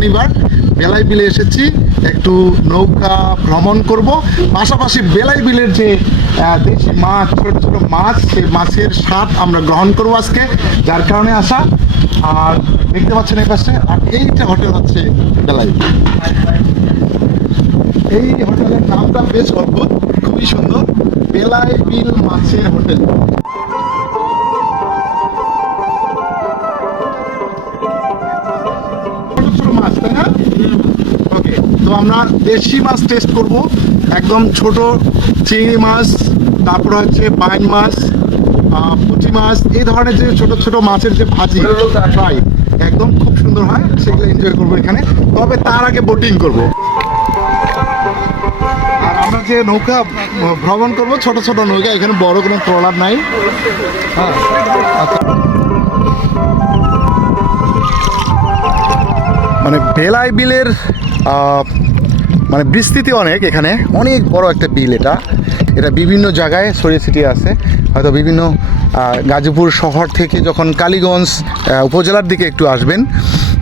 শনিবার বেলাই বিলে এসেছি, একটু নৌকা ভ্রমণ করব, পাশাপাশি বেলাই বিলের যে দেশি মাছ, ছোট ছোট মাছ, সেই মাছের স্বাদ আমরা গ্রহণ করবো আজকে, যার কারণে আসা। আর দেখতে পাচ্ছেন এই পাশে, আর এইটা হোটেল হচ্ছে বেলাই। এই হোটেলের নামটা বেশ অদ্ভুত, খুবই সুন্দর, বেলাই বিল মাছের হোটেল। মাছ, তাই না? ওকে, তো আমরা দেশি মাছ টেস্ট করব, একদম ছোট চিংড়ি মাছ, তারপর হচ্ছে বাইন মাছ, পুঁটি মাছ, এই ধরনের যে ছোট ছোট মাছের যে ভাজি ফ্রাই একদম খুব সুন্দর হয়, সেগুলো এনজয় করবো এখানে। তবে তার আগে বোটিং করব। আর আমরা যে নৌকা ভ্রমণ করব, ছোট ছোট নৌকা, এখানে বড় কোনো ট্রলার নাই। হ্যাঁ, মানে বেলাই বিলের মানে বিস্তৃতি অনেক, এখানে অনেক বড় একটা বিল। এটা বিভিন্ন জায়গায় ছড়িয়ে ছিটিয়ে আছে। হয়তো বিভিন্ন গাজীপুর শহর থেকে যখন কালীগঞ্জ উপজেলার দিকে একটু আসবেন,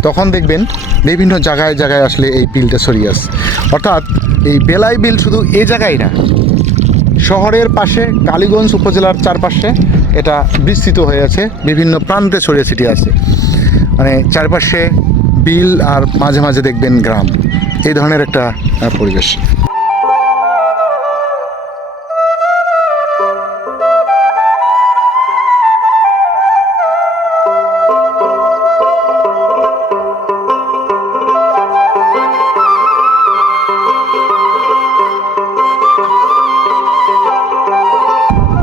তখন দেখবেন বিভিন্ন জায়গায় জায়গায় আসলে এই বিলটা ছড়িয়ে আছে। অর্থাৎ এই বেলাই বিল শুধু এই জায়গায় না, শহরের পাশে কালীগঞ্জ উপজেলার চারপাশে এটা বিস্তৃত হয়ে আছে, বিভিন্ন প্রান্তে ছড়িয়ে ছিটিয়ে আছে। মানে চারপাশে বিল আর মাঝে মাঝে দেখবেন গ্রাম, এই ধরনের একটা পরিবেশ।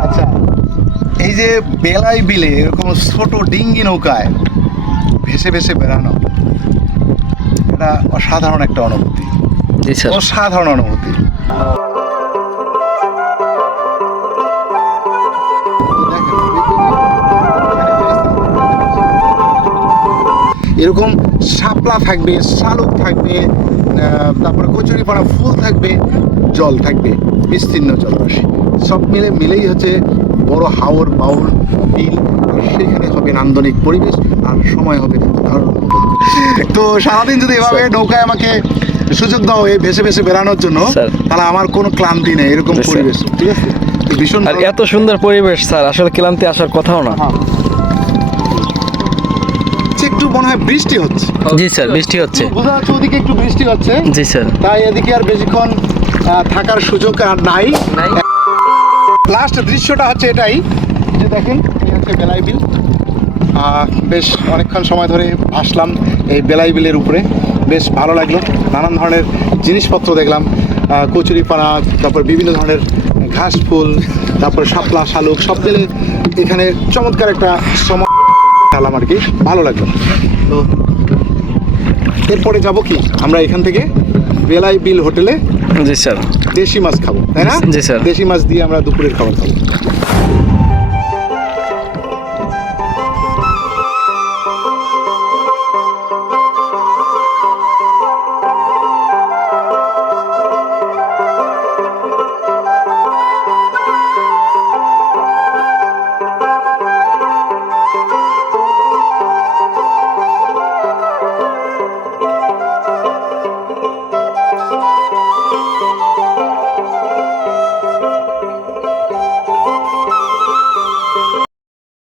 আচ্ছা, এই যে বেলাই বিলে এরকম ছোট ডিঙ্গি নৌকায় ভেসে ভেসে বেড়ানো, এটা অসাধারণ একটা অনুভূতি। অসাধারণ অনুভূতি। এরকম শাপলা থাকবে, শালুক থাকবে, তারপরে কচুরিপানা ফুল থাকবে, জল থাকবে, বিস্তীর্ণ জলরাশি, সব মিলেই হচ্ছে বড় হাওর বাউল বিল। সেখানে হবে নান্দনিক পরিবেশ, আর সময় হবে দারুণ। তো সারাদিন যদি এভাবে নৌকায় আমাকে সুযোগ দাও এই ভেসে ভেসে বেড়ানোর জন্য, তাহলে আমার কোনো ক্লান্তি নেই। এরকম পরিবেশ, ঠিক আছে, ভীষণ। আর এত সুন্দর পরিবেশ স্যার, আসলে ক্লান্তি আসার কথাও না। একটু মনে হয় বৃষ্টি হচ্ছে। জি স্যার, বৃষ্টি হচ্ছে, বোঝা যাচ্ছে ওদিকে একটু বৃষ্টি হচ্ছে। জি স্যার, তাই এদিকে আর বেশিক্ষণ থাকার সুযোগ আর নাই। লাস্ট দৃশ্যটা হচ্ছে এটাই, যে দেখেন এই হচ্ছে বেলাই বিল। বেশ অনেকক্ষণ সময় ধরে আসলাম এই বেলাই বিলের উপরে, বেশ ভালো লাগলো। নানান ধরনের জিনিসপত্র দেখলাম, কচুরিপানা, তারপর বিভিন্ন ধরনের ঘাস ফুল, তারপর শাপলা শালুক, সব মিলে এখানে চমৎকার একটা সময় খেলাম আর কি, ভালো লাগলো। তো এরপরে যাব কি আমরা এখান থেকে বেলাই বিল হোটেলে। জি স্যার, দেশি মাছ খাবো, তাই না? জি স্যার, দেশি মাছ দিয়ে আমরা দুপুরের খাবার খাবো।